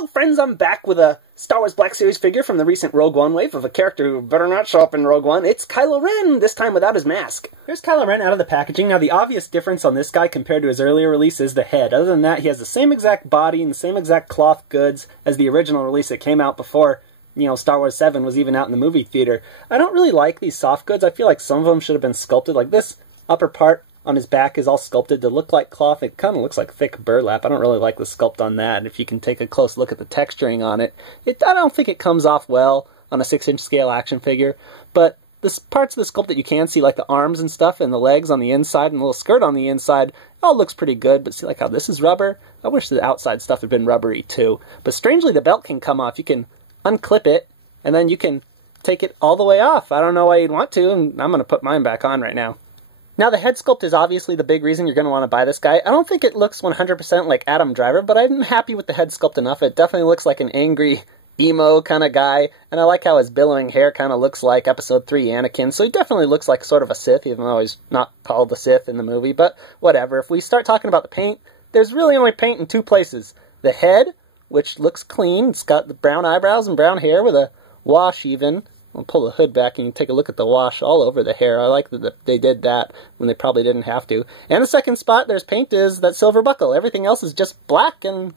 Hello friends, I'm back with a Star Wars Black Series figure from the recent Rogue One wave of a character who better not show up in Rogue One. It's KYLO Ren, this time without his mask. Here's KYLO Ren out of the packaging. Now the obvious difference on this guy compared to his earlier release is the head. Other than that, he has the same exact body and the same exact cloth goods as the original release that came out before, you know, Star Wars 7 was even out in the movie theater. I don't really like these soft goods. I feel like some of them should have been sculpted. Like this upper part on his back is all sculpted to look like cloth. It kind of looks like thick burlap. I don't really like the sculpt on that. If you can take a close look at the texturing on it, I don't think it comes off well on a 6-inch scale action figure. But the parts of the sculpt that you can see, like the arms and stuff, and the legs on the inside, and the little skirt on the inside, all looks pretty good. But see, like how this is rubber? I wish the outside stuff had been rubbery too. But strangely, the belt can come off. You can unclip it, and then you can take it all the way off. I don't know why you'd want to, and I'm going to put mine back on right now. Now, the head sculpt is obviously the big reason you're going to want to buy this guy. I don't think it looks 100% like Adam Driver, but I'm happy with the head sculpt enough. It definitely looks like an angry, emo kind of guy, and I like how his billowing hair kind of looks like Episode 3 Anakin, so he definitely looks like sort of a Sith, even though he's not called a Sith in the movie, but whatever. If we start talking about the paint, there's really only paint in two places. The head, which looks clean. It's got the brown eyebrows and brown hair with a wash even. I'll pull the hood back and you can take a look at the wash all over the hair. I like that they did that when they probably didn't have to. And the second spot there's paint is that silver buckle. Everything else is just black and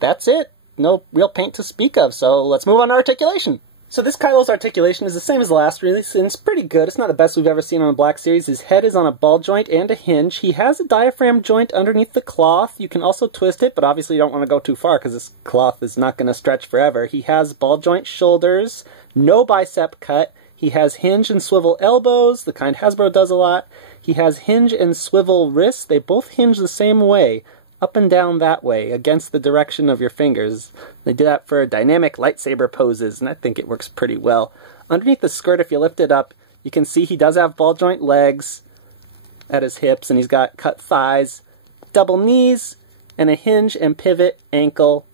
that's it. No real paint to speak of, so let's move on to articulation. So this KYLO's articulation is the same as the last release, and it's pretty good. It's not the best we've ever seen on a Black Series. His head is on a ball joint and a hinge. He has a diaphragm joint underneath the cloth. You can also twist it, but obviously you don't want to go too far because this cloth is not going to stretch forever. He has ball joint shoulders, no bicep cut. He has hinge and swivel elbows, the kind Hasbro does a lot. He has hinge and swivel wrists. They both hinge the same way, up and down that way, against the direction of your fingers. They do that for dynamic lightsaber poses, and I think it works pretty well. Underneath the skirt, if you lift it up, you can see he does have ball joint legs at his hips, and he's got cut thighs, double knees, and a hinge and pivot ankle.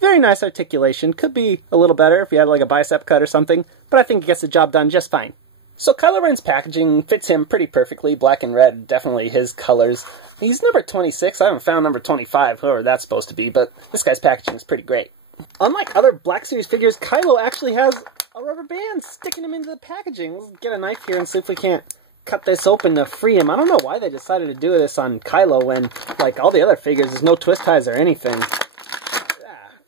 Very nice articulation. Could be a little better if you had like a bicep cut or something, but I think it gets the job done just fine. So KYLO Ren's packaging fits him pretty perfectly. Black and red, definitely his colors. He's number 26. I haven't found number 25, whoever that's supposed to be, but this guy's packaging is pretty great. Unlike other Black Series figures, KYLO actually has a rubber band sticking him into the packaging. Let's get a knife here and see if we can't cut this open to free him. I don't know why they decided to do this on KYLO when, like all the other figures, there's no twist ties or anything.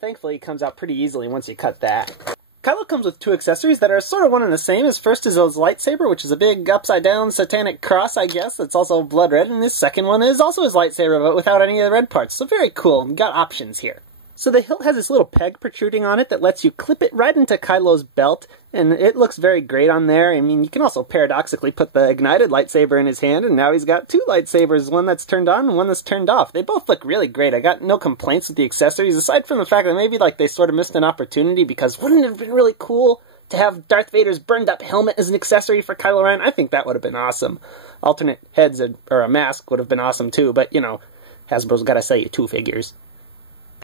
Thankfully, it comes out pretty easily once you cut that. KYLO comes with two accessories that are sort of one and the same. His first is his lightsaber, which is a big upside-down satanic cross, I guess. That's also blood red. And his second one is also his lightsaber, but without any of the red parts. So very cool. You got options here. So the hilt has this little peg protruding on it that lets you clip it right into KYLO's belt, and it looks very great on there. I mean, you can also paradoxically put the ignited lightsaber in his hand, and now he's got two lightsabers, one that's turned on and one that's turned off. They both look really great. I got no complaints with the accessories, aside from the fact that maybe like they sort of missed an opportunity, because wouldn't it have been really cool to have Darth Vader's burned up helmet as an accessory for KYLO Ren? I think that would have been awesome. Alternate heads or a mask would have been awesome too, but you know, Hasbro's got to sell you two figures.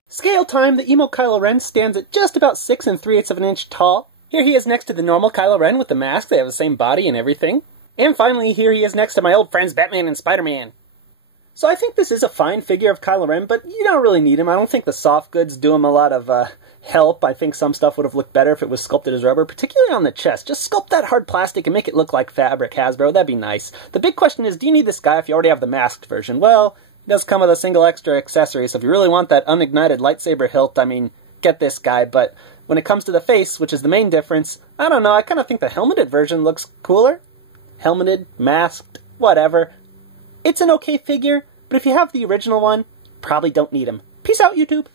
Scale time, the emo KYLO Ren stands at just about 6 3/8 of an inch tall. Here he is next to the normal KYLO Ren with the mask. They have the same body and everything. And finally, here he is next to my old friends Batman and Spider-Man. So I think this is a fine figure of KYLO Ren, but you don't really need him. I don't think the soft goods do him a lot of help. I think some stuff would have looked better if it was sculpted as rubber, particularly on the chest. Just sculpt that hard plastic and make it look like fabric, Hasbro. That'd be nice. The big question is, do you need this guy if you already have the masked version? Well, it does come with a single extra accessory, so if you really want that unignited lightsaber hilt, I mean, get this guy. But when it comes to the face, which is the main difference, I don't know, I kind of think the helmeted version looks cooler. Helmeted, masked, whatever. It's an okay figure, but if you have the original one, probably don't need him. Peace out, YouTube!